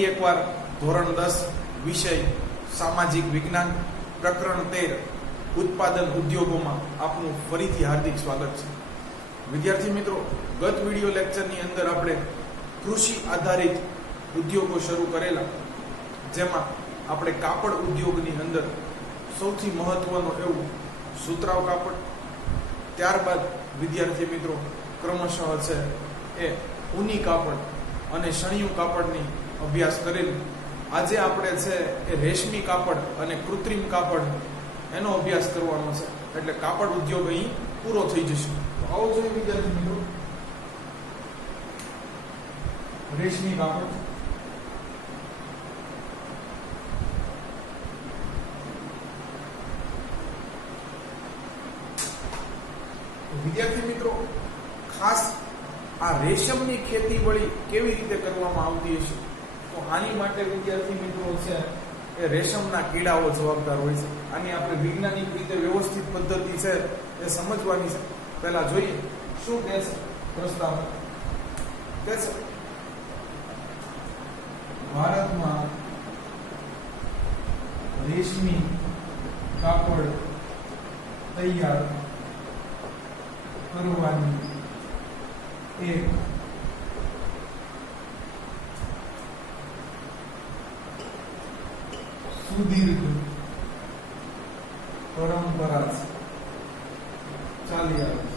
ફરી એકવાર ધોરણ 10 વિષય સામાજિક વિજ્ઞાન પ્રકરણ 13 ઉત્પાદન ઉદ્યોગોમાં આપનું ફરીથી હાર્દિક સ્વાગત છે. વિદ્યાર્થી મિત્રો, ગત વિડિયો લેક્ચરની અંદર આપણે કૃષિ આધારિત ઉદ્યોગો શરૂ કરેલા, જેમાં આપણે કાપડ ઉદ્યોગની અંદર સૌથી મહત્વનો એવું સુતરાઉ કાપડ, ત્યારબાદ વિદ્યાર્થી મિત્રો ક્રમશઃ છે એ ઊની કાપડ અને શણિયું કાપડની અભ્યાસ કરેલી. આજે આપણે છે એ રેશમી કાપડ અને કૃત્રિમ કાપડ એનો અભ્યાસ કરવાનો છે. એટલે કાપડ ઉદ્યોગ અહીં પૂરો થઈ જશે. તો આવો જોઈએ વિદ્યાર્થી મિત્રો, રેશમી કાપડ, વિદ્યાર્થી મિત્રો ખાસ આ રેશમની ખેતી વળી કેવી રીતે કરવામાં આવતી હશે, તો આની માટે વિદ્યાર્થી મિત્રો છે એ રેશમના કીડાઓ જવાબદાર હોય છે. આની આપણે વૈજ્ઞાનિક રીતે વ્યવસ્થિત પદ્ધતિ છે એ સમજવાની છે. પહેલા જોઈએ શું કહે છે પ્રસ્તાવ. કહે છે ભારતમાં રેશમી કાપડ તૈયાર કરવાની એક સુદીર્ઘ પરંપરા ચાલી આવે છે.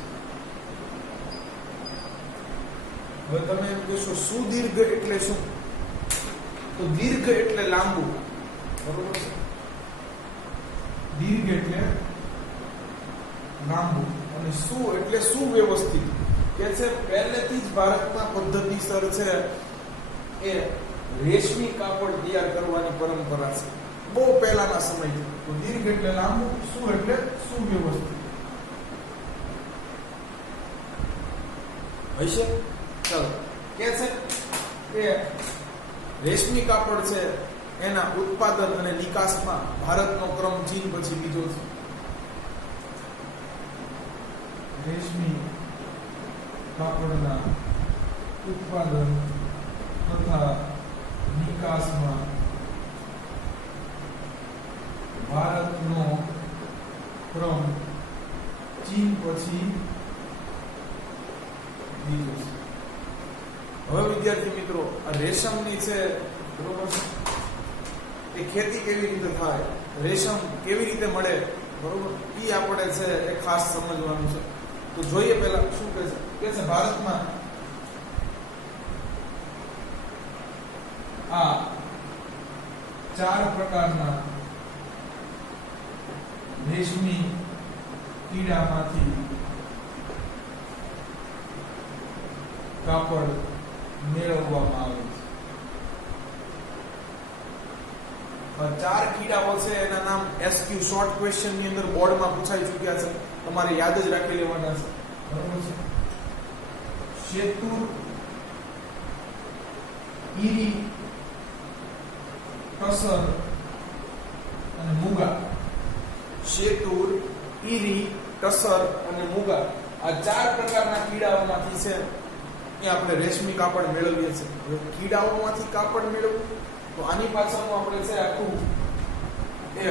હવે તમે એમ કહેશો સુદીર્ઘ એટલે શું? તો દીર્ઘ એટલે લાંબુ, બરોબર છે? દીર્ઘ એટલે લાંબુ અને સુ એટલે સુવ્યવસ્થિત. કે છે પહેલેથી જ ભારતમાં પદ્ધતિસર છે એ રેશમી કાપડ તૈયાર કરવાની પરંપરા છે, બહુ પહેલાના સમયથી. તો દીર્ઘ એટલે લાંબુ, સુ એટલે સુવ્યવસ્થિત હશે. ચાલો, કે છે કે રેશમી કાપડ છે એના ઉત્પાદન અને નિકાસમાં ભારતનો ક્રમ ચીન પછી બીજો છે. રેશમી કાપડના ઉત્પાદન તથા નિકાસમાં ભારતનો ક્રમ ચીન પછી બીજો છે. હવે વિદ્યાર્થી મિત્રો, આ રેશમની છે, બરોબર છે, એ ખેતી કેવી રીતે થાય, રેશમ કેવી રીતે મળે, બરોબર, એ આપણે છે એ ખાસ સમજવાનું છે. તો જોઈએ પહેલા શું કહે છે. કે છે ભારતમાં આ 4 પ્રકારના રેશમી કીડામાંથી કાપડ મેળવવામાં આવે છે. 4 કીડાઓ છે, એના નામ એસક્યુ શોર્ટ ક્વેશ્ચન ની અંદર બોર્ડમાં પૂછાઈ ચૂક્યા છે, તમારે યાદ જ રાખી લેવાના છે, બરોબર છે? શેતુર, ઈરી, ટસર અને મુગા. શેતુર, ઈરી, ટસર અને મુગા, આ 4 પ્રકારના કીડાઓમાંથી છે એ આપણે રેશમી કાપડ મેળવીએ છીએ. હવે કીડાઓમાંથી કાપડ મેળવવું, તો આની પાછળનું આપણે છે આખું એ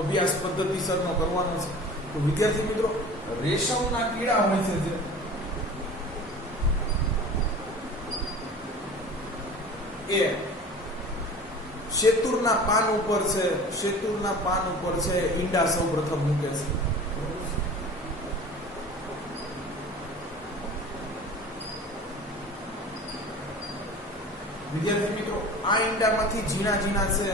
અભ્યાસ પદ્ધતિસરનો કરવાનો છે. તો વિદ્યાર્થી મિત્રો, રેશમના કીડા હોય છે જે એ શેતુરના પાન ઉપર છે, શેતુરના પાન ઉપર છે ઈંડા સૌ પ્રથમ મૂકે છે. વિદ્યાર્થી મિત્રો, આ ઈંડામાંથી ઝીણા ઝીણા છે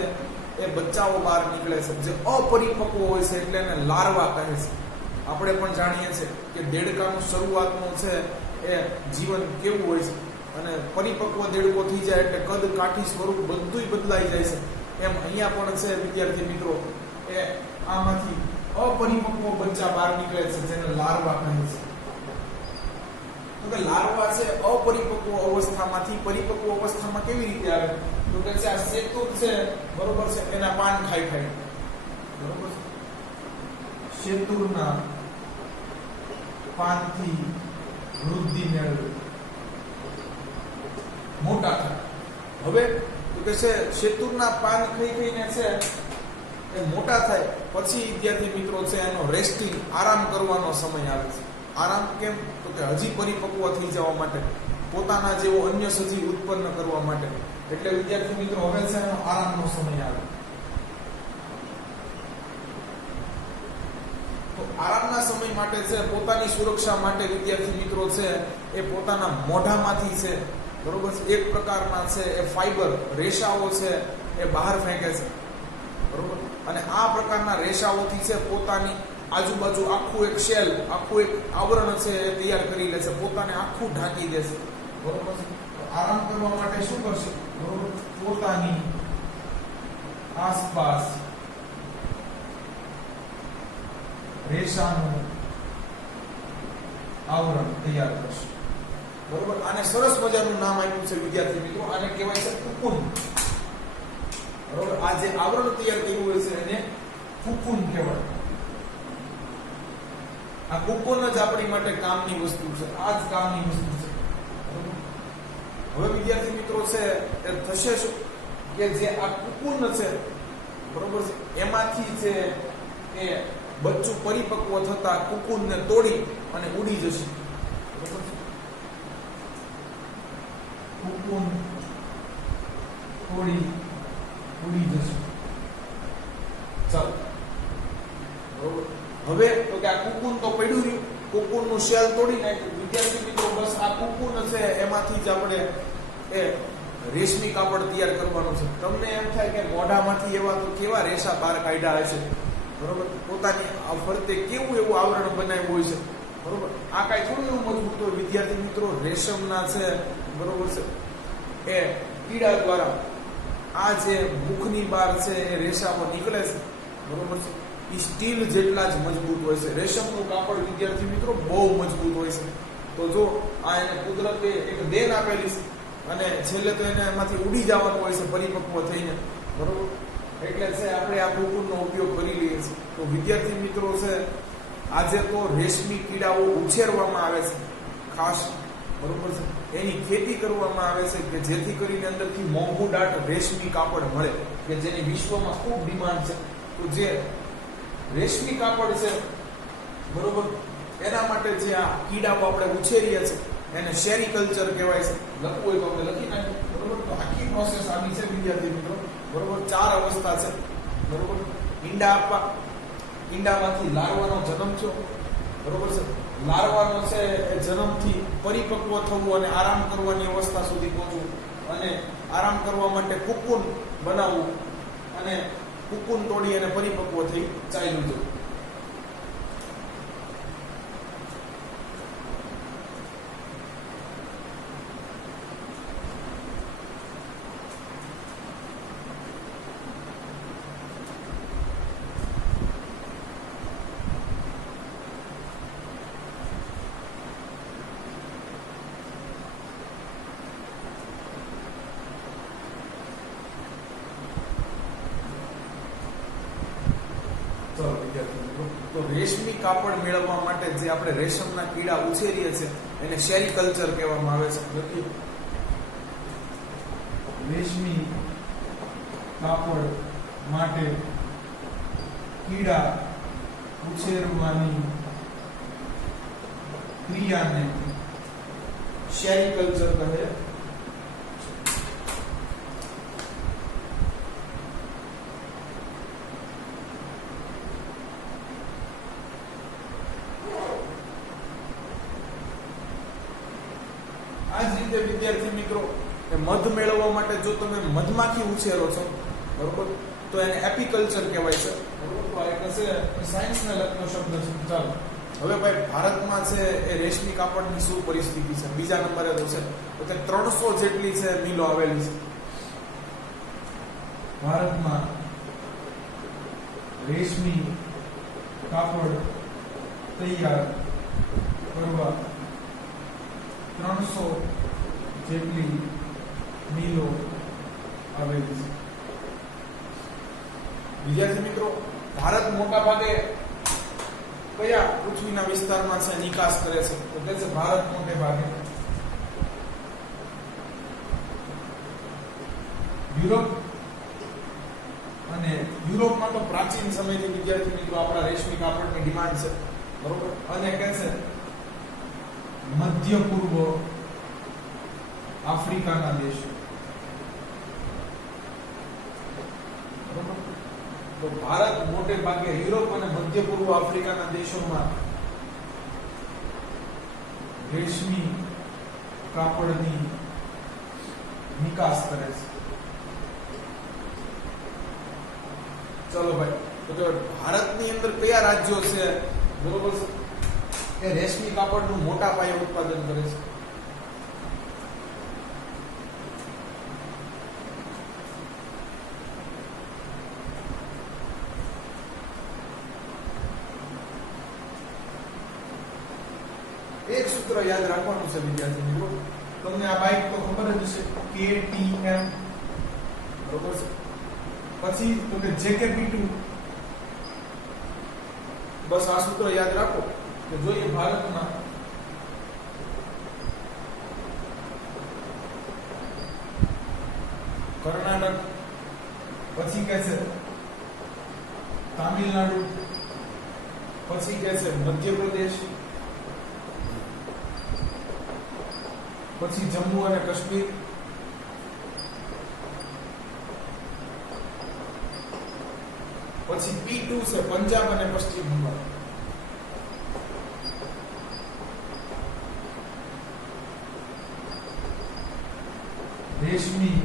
એ બચ્ચાઓ બહાર નીકળે છે, જે અપરિપક્વ હોય છે, એટલે એને લાર્વા કહે છે. આપણે પણ જાણીએ છીએ કે દેડકાનું શરૂઆતનું છે એ જીવન કેવું હોય છે, અને પરિપક્વ દેડકો થઈ જાય એટલે કદ, કાઠી, સ્વરૂપ બધુંય બદલાઈ જાય છે. એમ અહીંયા પણ છે વિદ્યાર્થી મિત્રો, એ આમાંથી અપરિપક્વ બચ્ચા બહાર નીકળે છે, જેને લાર્વા કહે છે. તો લાર્વા છે અપરિપક્વ અવસ્થામાંથી પરિપક્વ અવસ્થામાં કેવી રીતે આવે? તો કે છે આ શેતુર છે, બરોબર છે, એના પાન ખાઈ ખાઈ, બરોબર છે, શેતુરના પાનથી વૃદ્ધિ મેળવે, મોટા થાય. હવે તો કે છે શેતુરના પાન ખાઈ ખાઈને છે એ મોટા થાય પછી વિદ્યાર્થી મિત્રો છે એનો રેસ્ટિંગ આરામ કરવાનો સમય આવે છે. આરામ કેમ? તો કે હજી પરિપક્વ થઈ જવા માટે, પોતાના જેવો અન્ય સજીવ ઉત્પન્ન કરવા માટે. એટલે વિદ્યાર્થી મિત્રો હવે છે એનો આરામનો સમય આવે. તો આરામના સમય માટે છે પોતાની સુરક્ષા માટે વિદ્યાર્થી મિત્રો છે એ પોતાના મોઢામાંથી છે બરોબર છે એક પ્રકારના છે એ ફાઈબર રેસાઓ છે એ બહાર ફેંકે છે બરોબર. અને આ પ્રકારના રેસાઓથી છે પોતાની આજુબાજુ આખું એક શેલ, આખું એક આવરણ છે એ તૈયાર કરી લે છે, પોતાને આખું ઢાંકી દેશે બરોબર છે. આરામ કરવા માટે શું કરશે? બરોબર, પોતાની આસપાસ રેસાનું આવરણ તૈયાર કરશે બરોબર. આને સરસ મજાનું નામ આપ્યું છે વિદ્યાર્થી મિત્રો, આને કહેવાય છે કુકુન બરોબર. આ જે આવરણ તૈયાર કર્યું હોય છે એને કુકુન કહેવાય. આ કુકુન જ આપણી માટે કામની વસ્તુ છે, આ જ કામની વસ્તુ છે બરોબર. હવે વિદ્યાર્થી મિત્રો છે એ થશે શું કે જે આ કુકુન છે બરોબર છે એમાંથી છે એ બચ્ચું પરિપક્વ થતા કુકુનને તોડી અને ઉડી જશે બરોબર. કુકુન તોડી ઉડી જશે. ચાલો બરોબર. હવે તો કે આ કુકુન તો પડ્યું રહ્યું, કુકુનનું શેલ તોડી નાખ્યું વિદ્યાર્થી મિત્રો. બસ આ કુકુન છે એમાંથી જ આપણે એ રેશમી કાપડ તૈયાર કરવાનું છે. તમને એમ થાય કે મોઢામાંથી એવા તો કેવા રેશા બહાર કાઢ્યા હશે બરોબર, પોતાની ફરતે કેવું એવું આવરણ બનાવ્યું હોય છે બરોબર. આ કાંઈ થોડું એવું મજબૂત હોય વિદ્યાર્થી મિત્રો. રેશમના છે બરોબર છે એ કીડા દ્વારા આ જે મુખની બહાર છે એ રેસાઓ નીકળે છે બરોબર છે એ સ્ટીલ જેટલા જ મજબૂત હોય છે. રેશમનું કાપડ વિદ્યાર્થી મિત્રો બહુ મજબૂત હોય છે. તો જો આ એને કુદરતે એક દેન આપેલી છે અને છેલ્લે તો એને એમાંથી ઉડી જવાનું હોય છે પરિપક્વ થઈને બરોબર. એટલે છે આપણે આ કુકુનનો ઉપયોગ કરી લઈએ છીએ. તો વિદ્યાર્થી મિત્રો છે આજે તો રેશમી કીડાઓ ઉછેરવામાં આવે છે ખાસ બરોબર છે. એની ખેતી કરવામાં આવે છે કે જેથી કરીને અંદરથી મોંઘું દાટ રેશમી કાપડ મળે કે જેની વિશ્વમાં ખૂબ ડિમાન્ડ છે. તો જે રેશમી કાપડ છે બરોબર એના માટે જે આ કીડાઓ આપણે ઉછેરીએ છીએ એને સેરીકલ્ચર કહેવાય છે. લખવું હોય તો આપણે લખી નાખીએ બરોબર. તો આખી પ્રોસેસ આવી છે વિદ્યાર્થી મિત્રો બરોબર. 4 અવસ્થા છે બરોબર. ઈંડા આપવા, ઈંડામાંથી લાર્વાનો જન્મ થયો બરોબર છે. લાર્વાનો છે એ જન્મથી પરિપક્વ થવું અને આરામ કરવાની અવસ્થા સુધી પહોંચવું અને આરામ કરવા માટે કુકુન બનાવવું અને કુકુન તોડી અને પરિપક્વ થઈ ચાલ્યું જવું. તો રેશમી કાપડ મેળવવા માટે જે આપણે રેશમના કીડા ઉછેરીએ છીએ એને સેરીકલ્ચર કહેવામાં આવે છે. રેશમી કાપડ માટે કીડા ઉછેરવાની ક્રિયાને સેરીકલ્ચર કહે. વિદ્યાર્થી મિત્રો મધ મેળવવા માટે જો તમે મધમાખી ઉછેરો છો બરોબર તો એને એપીકલ્ચર કહેવાય છે બરોબર. તો આ એક છે સાયન્સને લગતો શબ્દ છે. ચાલો હવે ભાઈ ભારતમાં છે એ રેશમી કાપડની શું પરિસ્થિતિ છે? બીજા નંબરે તો છે તો 300 જેટલી છે મિલો આવેલી છે ભારતમાં. રેશમી કાપડ તૈયાર કરવા 300 જેટલી મિલો આવેલી છે. વિદ્યાર્થી મિત્રો ભારત મોટા ભાગે કયા પૃથ્વીના વિસ્તારમાં છે નિકાસ કરે છે? તો કે છે ભારત મોટે ભાગે યુરોપ અને યુરોપમાં તો પ્રાચીન સમયથી વિદ્યાર્થી મિત્રો આપણા રેશમી કાપડની ડિમાન્ડ છે, બરોબર. અને કહે છે મધ્ય પૂર્વ આફ્રિકાના દેશો, બરોબર. તો ભારત મોટે ભાગે યુરોપ અને મધ્ય પૂર્વ આફ્રિકાના દેશોમાં રેશમી કાપડની નિકાસ કરે છે. ચલો ભાઈ, તો ભારતની અંદર કયા રાજ્યો છે, બરોબર છે, કે રેશમી કાપડનું મોટા પાયે ઉત્પાદન કરે છે? એક સૂત્ર યાદ રાખવાનું છે વિદ્યાર્થી મિત્રો, તમને આ બાઇક તો ખબર જ હશે, KTM, બરોબર છે. પછી તમને JKP2, બસ આ સૂત્ર યાદ રાખો કે જોઈએ ભારતમાં કર્ણાટક, પછી કહે છે તામિલનાડુ, પછી કહે છે મધ્યપ્રદેશ, પછી જમ્મુ અને કાશ્મીર, પછી P2 છે પંજાબ અને પશ્ચિમ બંગાળ. રેશમી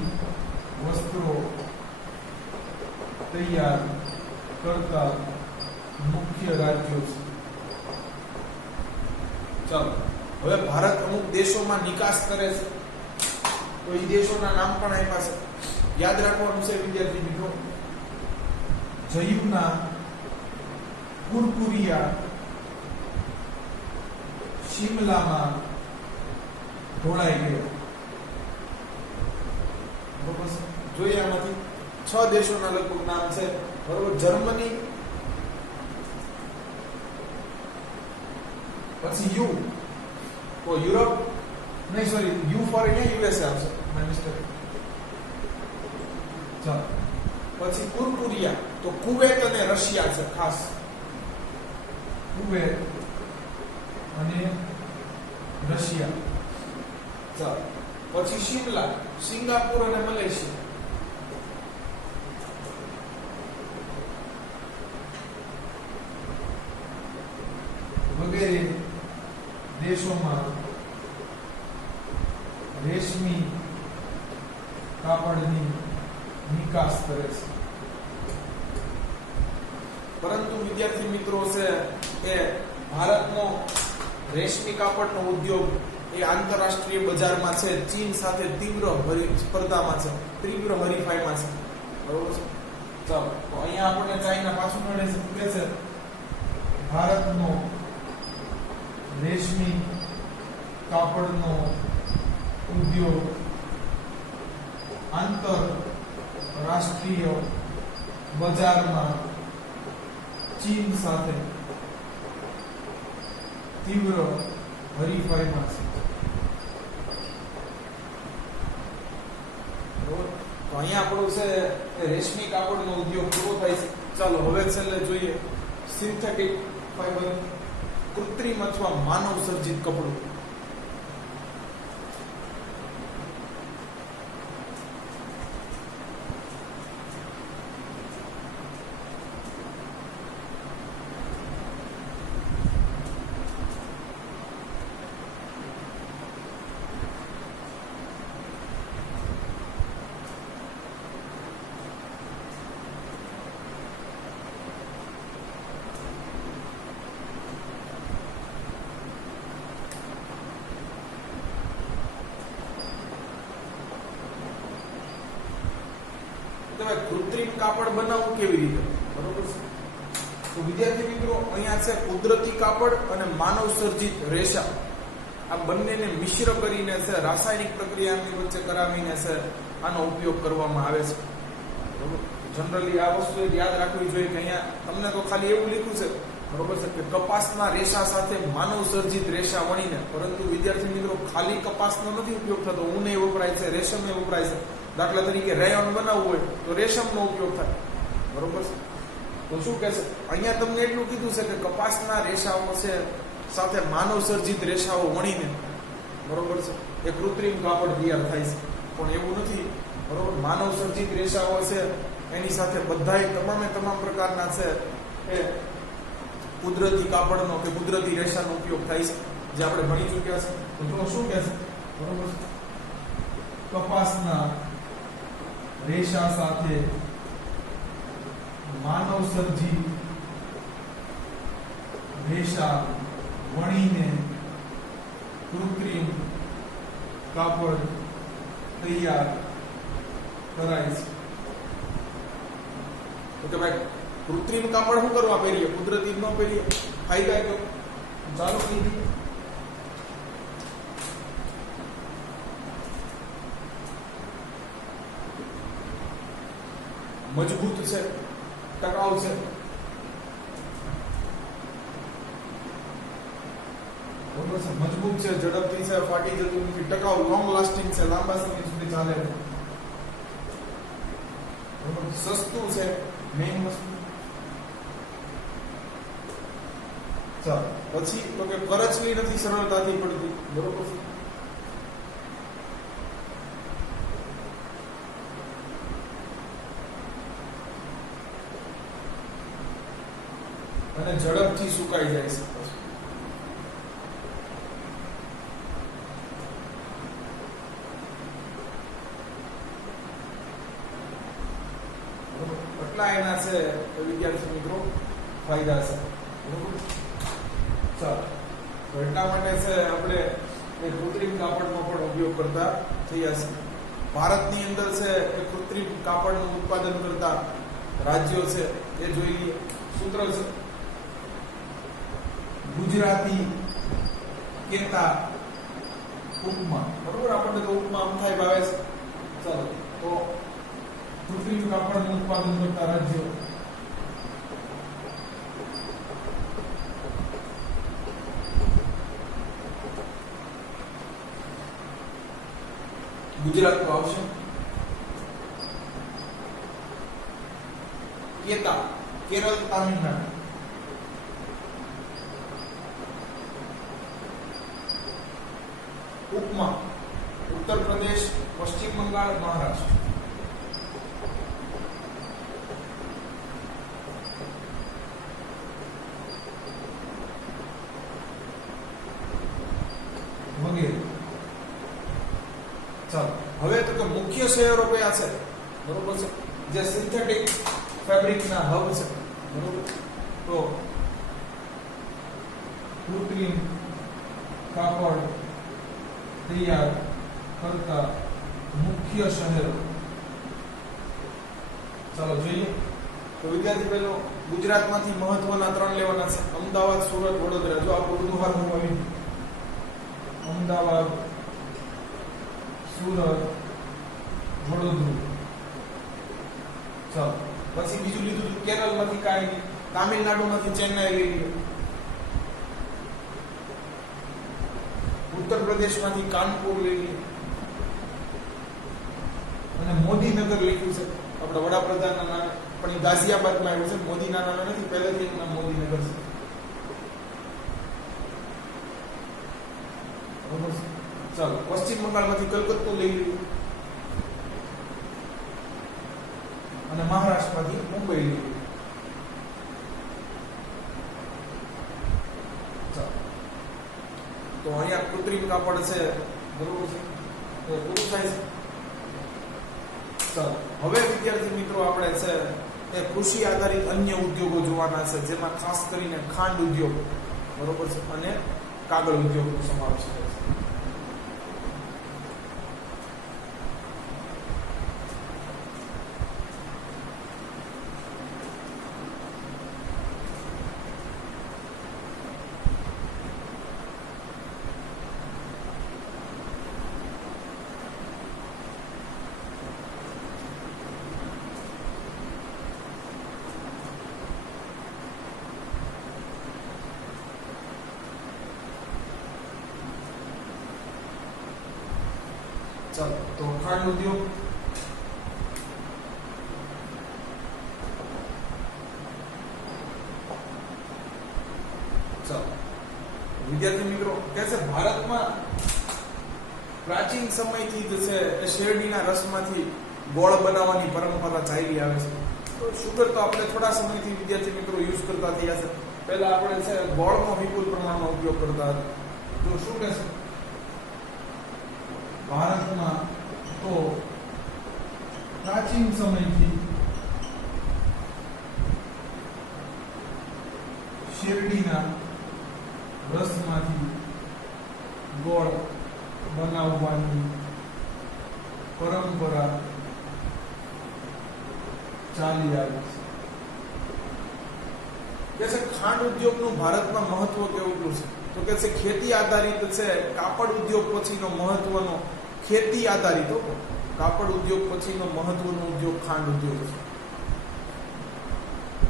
વસ્ત્રો તૈયાર કરતા મુખ્ય રાજ્યો છે. ચાલો, હવે ભારત અમુક દેશોમાં નિકાસ કરે છે, તો એ દેશોના નામ પણ આપ્યા છે, યાદ રાખવાનું છે વિદ્યાર્થી મિત્રો. જયુના કુરકુરિયા શિમલામાં ઢોળાઈ ગયો, બરોબર છે. જોઈએ આમાંથી 6 દેશોના લગભગ નામ છે, બરોબર. જર્મની, પછી યુ તો યુરોપ, નહીં sorry, you for India USA આવશે, માય મિસ્ટેક. ચાલો, પછી કુરકુરિયા તો કુવેત અને રશિયા છે, ખાસ કુવેત અને રશિયા. ચાલો, પછી શિમલા, સિંગાપુર અને મલેશિયા. વગેરે દેશોમાં રેશમી કાપડની નિકાસ કરે છે. પરંતુ વિદ્યાર્થી મિત્રો છે એ ભારતનો રેશમી કાપડનો ઉદ્યોગ એ આંતરરાષ્ટ્રીય બજારમાં છે, ચીન સાથે તીવ્ર સ્પર્ધામાં છે, તીવ્ર હરીફાઈમાં છે, બરોબર છે. ચાલો, તો અહીંયા આપણને ચાઇના પાછું મળે છે, ભારતનો રેશમી કાપડનો ઉદ્યોગ આંતરરાષ્ટ્રીય બજારમાં ચીન સાથે તીવ્ર હરીફાઈમાં છે. તો અહીંયા આપણું છે રેશમી કાપડનો ઉદ્યોગ પૂરો થાય છે. ચાલો હવે છેલ્લે જોઈએ સિન્થેટિક ફાઈબર, કૃત્રિમ અથવા માનવ સર્જિત કપડું. કૃત્રિમ કાપડ બનાવવું કેવી રીતે, બરોબર છે. તો વિદ્યાર્થી મિત્રો અહીંયા છે કુદરતી કાપડ અને માનવ સર્જિત રેશા, આ બંનેને મિશ્ર કરીને છે રાસાયણિક પ્રક્રિયાની વચ્ચે કરાવીને છે આનો ઉપયોગ કરવામાં આવે છે, બરોબર. જનરલી આ વસ્તુ યાદ રાખવી જોઈએ કે અહીંયા તમને તો ખાલી એવું લખ્યું છે, બરોબર છે, કે કપાસના રેશા સાથે માનવ સર્જિત રેશા વણીને, પરંતુ વિદ્યાર્થી મિત્રો ખાલી કપાસનો નથી ઉપયોગ થતો, ઊને વપરાય છે, રેશમે વપરાય છે, દાખલા તરીકે રેયોન બનાવવું હોય તો રેશમનો ઉપયોગ થાય, બરોબર છે. તો શું કહેશે, અહીંયા તમને એટલું કીધું છે કે કપાસના રેશાઓ છે સાથે માનવ સર્જિત રેશાઓ વણીને, બરોબર છે, એ કૃત્રિમ કાપડ તૈયાર થાય છે. પણ એવું નથી, બરોબર. માનવ સર્જિત રેશાઓ છે એની સાથે બધાય તમામ પ્રકારના છે એ કુદરતી કાપડનો કે કુદરતી રેશાનો ઉપયોગ થાય છે, જે આપણે ભણી ચૂક્યા છે. તો જો શું કહેશે, બરોબર, કપાસના રેશા સાથે માનવ સર્જિત રેશા વણીને કૃત્રિમ કાપડ તૈયાર કરાય છે. તો કે ભાઈ કૃત્રિમ કાપડ શું કરવા પહેરીએ, કુદરતી ન પહેરીએ, ફાયદા તો ચાલો કહી દઈએ. મજબૂત છે, ટકાઉ છે, મજબૂત છે, ઝડપથી છે, ફાટી જતું નથી, ટકાઉ, લોંગ લાસ્ટિંગ છે, લાંબા સમય સુધી ચાલે છે, સસ્તું છે, મેઇન વસ્તુ. ચાલો પછી તો કે કરચલી નથી, સરળતાથી પડતી, બરોબર છે. અને ઝડપથી સુકાઈ જાય છે. એટલા એના છે વિદ્યાર્થી મિત્રો ફાયદા છે, બરોબર. ચાલો તો એટલા માટે છે આપણે એ કૃત્રિમ કાપડનો પણ ઉપયોગ કરતા થયા છે. ભારતની અંદર છે એ કૃત્રિમ કાપડનું ઉત્પાદન કરતા રાજ્યો છે એ જોઈ લઈએ. સૂત્ર છે ગુજરાતી, કેતા, ઉપમા, બરોબર. આપણને તો ઉપમા અમથાઈ ભાવે છે. ચાલો તો કૃત્રિમ કાપડનું ઉત્પાદન કરતા રાજ્યો, ગુજરાત તો આવશે, કેતા કેરળ, તામિલનાડુ, ઉપમા ઉત્તર પ્રદેશ, પશ્ચિમ બંગાળ, મહારાષ્ટ્ર. વગેરે. ચાલો હવે તો કે મુખ્ય શહેરો કયા છે, બરોબર છે, જે સિન્થેટિક ફેબ્રિકના હબ છે, બરોબર. તો કૃત્રિમ કાપડ તૈયાર કરતા મુખ્ય શહેરો, ચાલો જોઈએ. તો વિદ્યાર્થી બહેનો ગુજરાતમાંથી મહત્વના 3 લેવાના છે: અમદાવાદ, સુરત, વડોદરા. જો આપણું બધું હાથમાં આવ્યું, અમદાવાદ, સુરત, વડોદરા. ચાલો પછી બીજું લીધું કેરળમાંથી કાંઈ નહીં, તામિલનાડુમાંથી ચેન્નાઈ લઈ લીધું, ઉત્તર પ્રદેશમાંથી કાનપુર લઈ લીધું, અને મોદીનગર લખ્યું છે આપણા વડાપ્રધાનના નામે, પણ એ ગાઝિયાબાદમાં આવ્યું છે, મોદીના નામે નથી, પહેલેથી એનું નામ મોદીનગર છે, બરોબર. ચાલો પશ્ચિમ બંગાળમાંથી કલકત્તો લઈ લીધું, અને મહારાષ્ટ્રમાંથી મુંબઈ લઈ લીધું. ચાલો તો અહીંયા કૃત્રિમ કાપડ છે, બરોબર છે, તો પૂરું થાય છે. ચાલો હવે વિદ્યાર્થી મિત્રો આપણે છે એ કૃષિ આધારિત અન્ય ઉદ્યોગો જોવાના છે, જેમાં ખાસ કરીને ખાંડ ઉદ્યોગ, બરોબર છે, અને કાગળ ઉદ્યોગનો સમાવેશ થાય છે. ચાલો તો ખાંડ ઉદ્યોગ, વિદ્યાર્થી મિત્રો કહેશે ભારતમાં પ્રાચીન સમયથી જ છે એ શેરડીના રસમાંથી ગોળ બનાવવાની પરંપરા ચાલી આવે છે. તો શુગર તો આપણે થોડા સમયથી વિદ્યાર્થી મિત્રો યુઝ કરતા થયા છે. પહેલા આપણે છે ગોળનો વિપુલ પ્રમાણમાં ઉપયોગ કરતા હતા. તો શું કહેશે ભારતમાં તો પ્રાચીન સમયથી શેરડીના રસમાંથી ગોળ બનાવવાની પરંપરા ચાલી આવી છે. કે છે ખાંડ ઉદ્યોગનું ભારતમાં મહત્વ કેવું છે? તો કે છે ખેતી આધારિત છે. કાપડ ઉદ્યોગ પછીનો મહત્વનો ખેતી આધારિત કાપડ ઉદ્યોગ પછીનો મહત્વનો ઉદ્યોગ ખાંડ ઉદ્યોગ છે.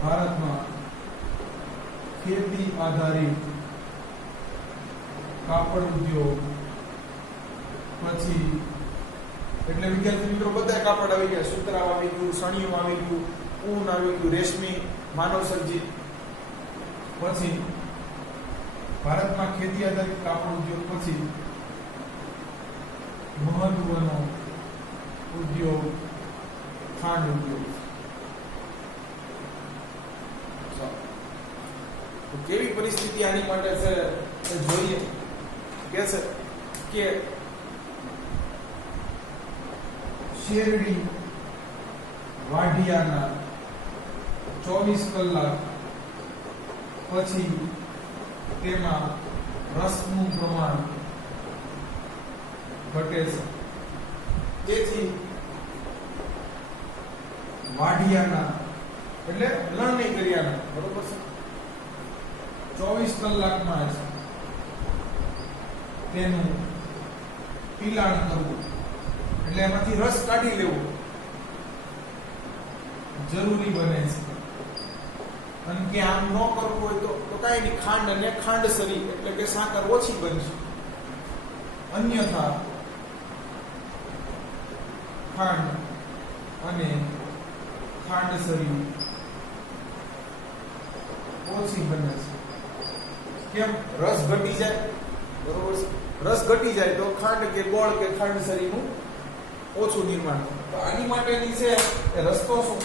ભારતમાં ખેતી આધારિત કાપડ ઉદ્યોગ પછી એટલે વિદ્યાર્થી મિત્રો બધા કાપડ આવી ગયા. સૂતરાવ આવી ગયું, સણિયું આવી ગયું, ઊન આવી ગયું, રેશમી, માનવ સર્જિત. પછી ભારતમાં ખેતી આધારિત કાપડ ઉદ્યોગ પછી મહત્વનો ઉદ્યોગ ખાંડ ઉદ્યોગ. તો કેવી પરિસ્થિતિ આની માટે છે જોઈએ. કે છે કે શેરડી વાઢિયાના 24 કલાક પછી તેમાં રસનું પ્રમાણ ઘટે છે. તેથી વાઢિયાના એટલે લણણી કર્યાના બરોબર છે 24 કલાકમાં જ તેનું પીલાણ કરવું એટલે એમાંથી રસ કાઢી લેવો જરૂરી બને છે. અને કે આમ ન કરવું હોય તો કાંઈ નહીં, ખાંડ અને ખાંડસરી એટલે કે સાકર ઓછી બનશે. અન્યથા ખાંડ અને ખાંડસરી ઓછી બને છે. કેમ? રસ ઘટી જાય બરોબર છે. રસ ઘટી જાય તો ખાંડ કે ગોળ કે ખાંડસરીનું ઓછું નિર્માણ થાય. તો આની માટેની છે એ રસ્તો શું?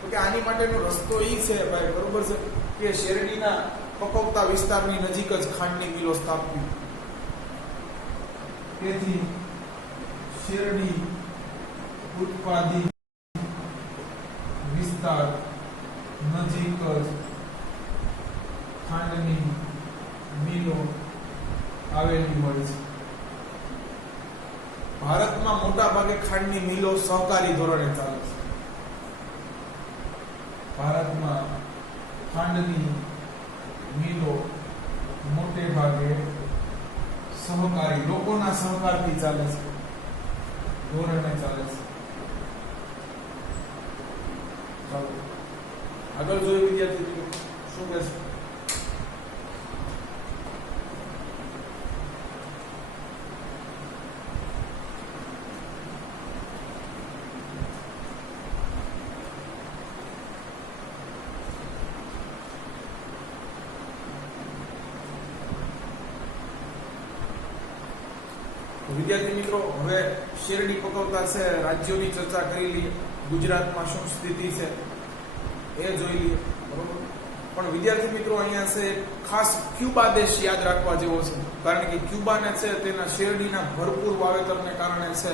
તો કે આની માટેનો રસ્તો એ છે ભાઈ બરોબર છે કે શેરડીના પકવતા વિસ્તારની નજીક જ ખાંડની મિલો સ્થાપવી. તેથી શેરડી ઉત્પાદિત વિસ્તાર નજીક જ ખાંડની મિલો આવેલી હોય છે. ભારતમાં મોટા ભાગે ખાંડની મિલો સહકારી ધોરણે ચાલે છે. ભારતમાં ખાંડની મિલો મોટે ભાગે સહકારી લોકોના સહકારથી ચાલે છે, ધોરણે ચાલે છે. ચાલો આગળ જોઈએ વિદ્યાર્થી મિત્રો શું કહે છે. વિદ્યાર્થી મિત્રો હવે શેરડી પકવતા છે રાજ્યોની ચર્ચા કરી લઈએ. ગુજરાતમાં શું સ્થિતિ છે એ જોઈ લઈએ બરોબર. પણ વિદ્યાર્થી મિત્રો અહીંયા છે ખાસ ક્યુબા દેશ યાદ રાખવા જેવો છે. કારણ કે ક્યુબાને છે તેના શેરડીના ભરપૂર વાવેતરને કારણે છે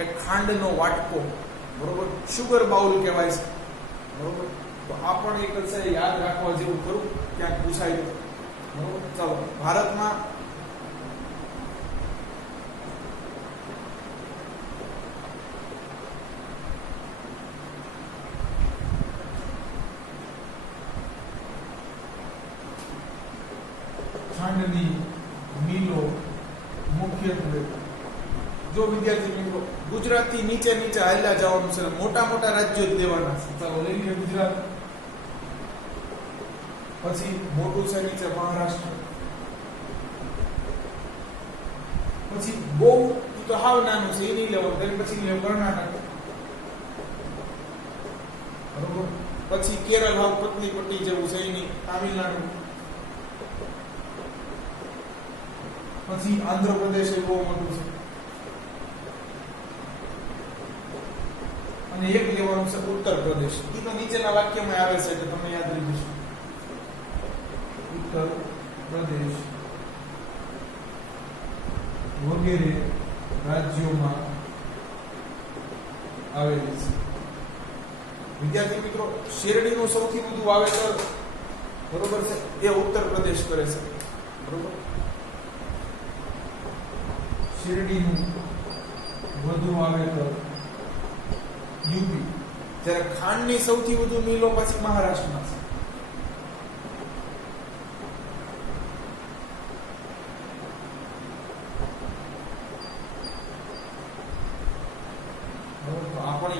એ ખાંડનો વાટકો બરોબર શુગર બાઉલ કહેવાય છે બરોબર. તો આ પણ એક છે યાદ રાખવા જેવું ખરું, ક્યાંક પૂછાય બરોબર. ચાલો ભારતમાં ખાંડની મિલો મુખ્યત્વે જો વિદ્યાર્થી મિત્રો ગુજરાતથી નીચે નીચે હાલ્યા જવાનું છે, મોટા મોટા રાજ્યો જ દેવાના છે. ચાલો લઈ લઈએ ગુજરાત, પછી મોટું છે નીચે મહારાષ્ટ્ર, પછી બહુ તો હાવ નાનું છે એ નહીં લેવાનું, તેની પછી લેવું કર્ણાટક બરોબર. પછી કેરળ હાવ પતલી પટ્ટી જેવું છે એ નહીં, તામિલનાડુ, પછી આંધ્રપ્રદેશ એ બહુ મોટું છે, અને એક લેવાનું છે ઉત્તર પ્રદેશ. એ તો નીચેના વાક્યમાં આવે છે એટલે તમે યાદ રાખી જશો. ઉત્તર પ્રદેશ વગેરે રાજ્યોમાં આવેલી છે. વિદ્યાર્થી મિત્રો, શેરડીનું સૌથી વધુ વાવેતર બરોબર છે એ ઉત્તર પ્રદેશ કરે છે. બરોબર, શેરડીનું વધુ વાવેતર યુપી, જ્યારે ખાંડની સૌથી વધુ મિલો પછી મહારાષ્ટ્રમાં છે.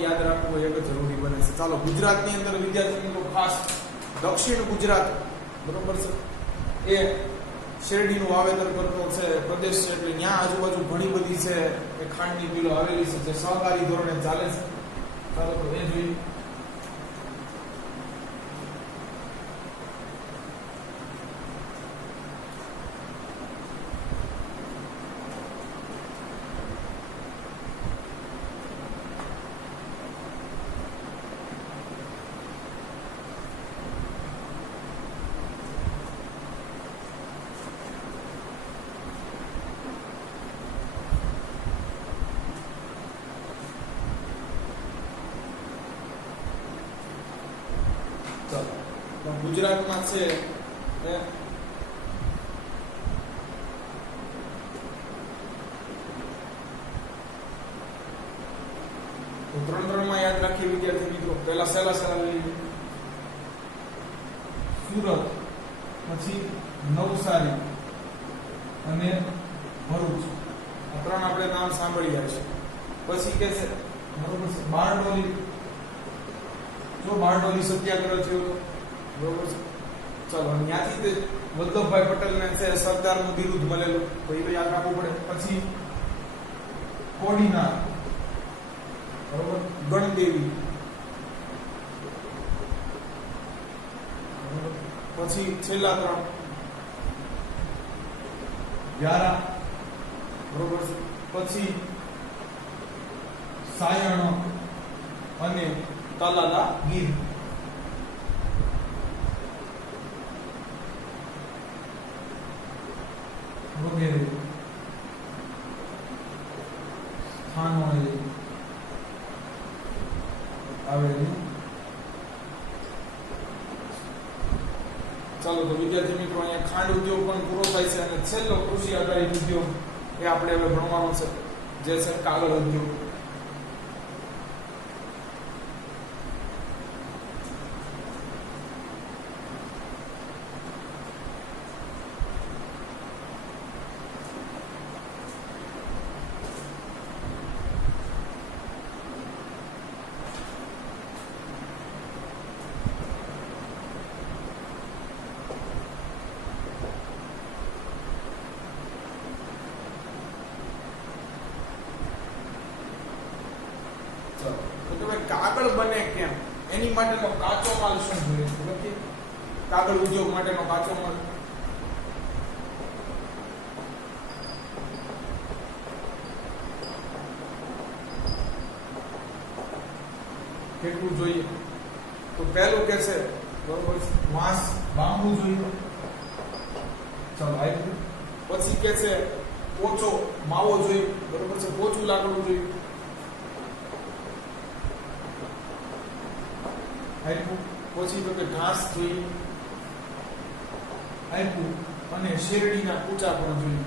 યાદ રાખવું એ જરૂરી બને છે. ચાલો, ગુજરાતની અંદર વિદ્યાર્થી મિત્રો ખાસ દક્ષિણ ગુજરાત બરોબર છે એ શેરડીનું વાવેતર કરતો છે પ્રદેશ છે, એટલે ત્યાં આજુબાજુ ઘણી બધી છે એ ખાંડની મિલો આવેલી છે જે સહકારી ધોરણે ચાલે છે. ચાલો તો એ જોઈએ. ગુજરાતમાં છે ત્રણ માં યાદ રાખીએ વિદ્યાર્થી મિત્રો. પહેલા સહેલા લઈ સુરત, પછી નવસારી અને ભરૂચ. આ ત્રણ આપણે નામ સાંભળ્યા છે. પછી કે છે બરોબર છે બારડોલી. જો બારડોલી સત્યાગ્રહ થયો હતો બરોબર છે. ચાલો, ત્યાંથી તે વલ્લભભાઈ પટેલને છે સરદારનું બિરુદ મળેલું, તો એ યાદ રાખવું પડે. પછી કોડીનાર બરોબર, ગણદેવી, પછી છેલ્લા ત્રણ વ્યારા બરોબર છે, પછી સાયણ અને તાલાલા ગીર. વગેરે સ્થાનોએ આવેલી. ચાલો તો વિદ્યાર્થી મિત્રો, અહીંયા ખાંડ ઉદ્યોગ પણ પૂરો થાય છે અને છેલ્લો કૃષિ આધારિત ઉદ્યોગ એ આપણે હવે ભણવાનો છે, જે છે કાગળ ઉદ્યોગ. કાગળ બને કેમ, એની માટેનો કાચો માલ શું જોઈએ? કાગળ ઉદ્યોગ માટેનો કાચો માલ કેટલું જોઈએ? તો પહેલું કે છે બરોબર વાંસ, બાંબુ જોઈએ. ચાલો આવ્યું. પછી કે છે પોચો, માવો જોઈએ બરોબર છે, પોચું લાકડું જોઈએ. પછી તો કે ઘાસ જોઈએ આપ્યું, અને શેરડીના કૂચા પણ જોઈએ.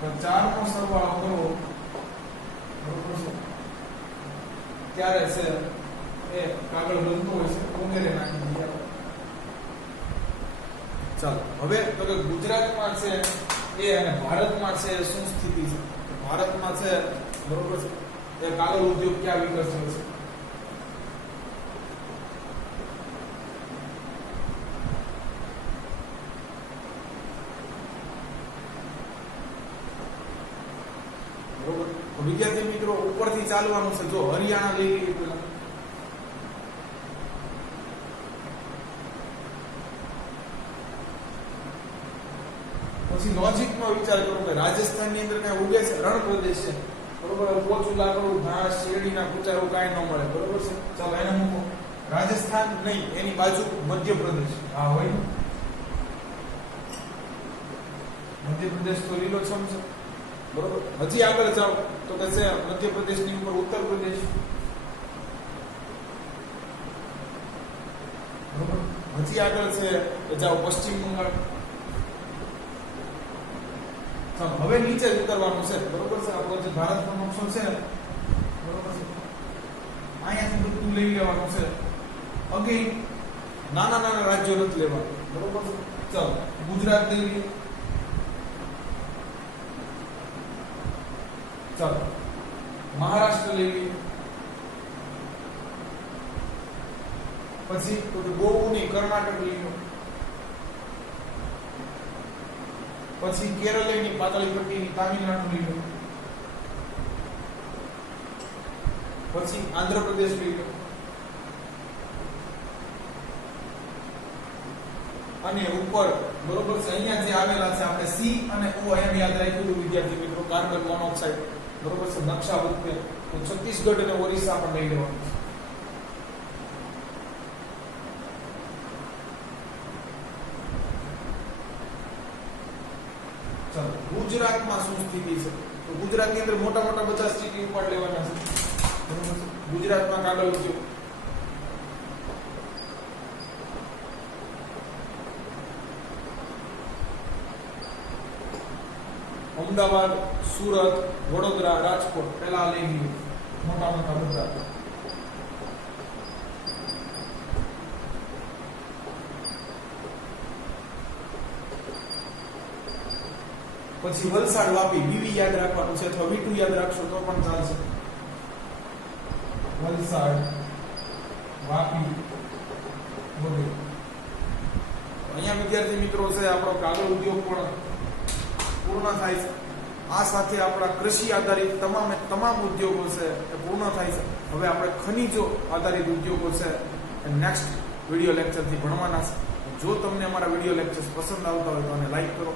તો ચારનો સરવાળો કરો બરોબર છે, ત્યારે છે એ કાગળ બનતો હોય છે. વગેરે નાખી દઈએ. ચાલો, હવે તો કે ગુજરાતમાં છે એ અને ભારતમાં છે શું સ્થિતિ છે? ભારતમાં છે બરોબર છે એ કાગળ ઉદ્યોગ ક્યાં વિકસ્યો છે? બરોબર, વિદ્યાર્થી મિત્રો ઉપરથી ચાલવાનું છે. જો હરિયાણા લઈ લઈએ પેલા, પછી લોજિકમાં વિચાર કરો કે રાજસ્થાનની અંદર કઈ ઉગે છે, રણ પ્રદેશ છે, બરોબર, પોચું લાકડું, ઘાસ, શેરડીના કૂચા એવું કાંઈ ન મળે, બરોબર છે. ચાલો એને મૂકો. રાજસ્થાન નહીં, એની બાજુ મધ્યપ્રદેશ. હા હોય ને, મધ્યપ્રદેશ તો લીલોછમ છે, બરોબર. હજી આગળ જાઓ તો કે છે મધ્યપ્રદેશની ઉપર ઉત્તર પ્રદેશ, બરોબર. હજી આગળ છે તો જાઓ પશ્ચિમ બંગાળ. ચાલો હવે નીચે જ ઉતરવાનું છે, બરોબર છે. આપણો જે ભારતનો નકશો છે, બરોબર છે, અહીંયાથી બધું લઈ લેવાનું છે. અગેન નાના નાના રાજ્યો નથી લેવાનું, બરોબર છે. ચાલો ગુજરાત લઈ લઈએ. ચાલો મહારાષ્ટ્ર લઈ લઈએ. પછી ગોવાની કર્ણાટક લઈ લો. પછી કેરળની પાતાળી પટ્ટીની તામિલનાડુ લઈ લો. પછી આંધ્રપ્રદેશ લઈ લો. અને ઉપર બરોબર છે અહીંયા જે આવેલા છે આપણે સી અને ઓ એમ યાદ રાખ્યું વિદ્યાર્થી મિત્રો, કાર્બન મોનોક્સાઇડ, બરોબર છે. નકશા વખતે છત્તીસગઢ અને ઓરિસ્સા પણ લઈ લેવાનું છે. ચાલો ગુજરાતમાં શું સ્થિતિ છે? તો ગુજરાતની અંદર મોટા મોટા બધા સિટી ઉપાડ લેવાના છે, બરોબર છે. ગુજરાતમાં કાગળ ઉદ્યોગ, અમદાવાદ, સુરત, વડોદરા, રાજકોટ પેલા લઈ ગયું, મોટા મોટા બધા. પછી વલસાડ, વાપી, વીવી યાદ રાખવાનું છે અથવા વી2 યાદ રાખશો તો પણ ચાલશે. વલસાડ, વાપી વગેરે. અહીંયા વિદ્યાર્થી મિત્રો છે આપણો કાગળ ઉદ્યોગ પણ પૂર્ણ થાય છે. આ સાથે આપણા કૃષિ આધારિત તમામ ઉદ્યોગો છે એ પૂર્ણ થાય છે. હવે આપણે ખનિજો આધારિત ઉદ્યોગો છે એ નેક્સ્ટ વિડીયો લેક્ચરથી ભણવાના છે. જો તમને અમારા વિડીયો લેક્ચર્સ પસંદ આવતા હોય તો આને લાઈક કરો,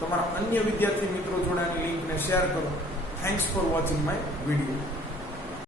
તમારા અન્ય વિદ્યાર્થી મિત્રો જોડે આની લિંકને શેર કરો. Thanks for watching my video.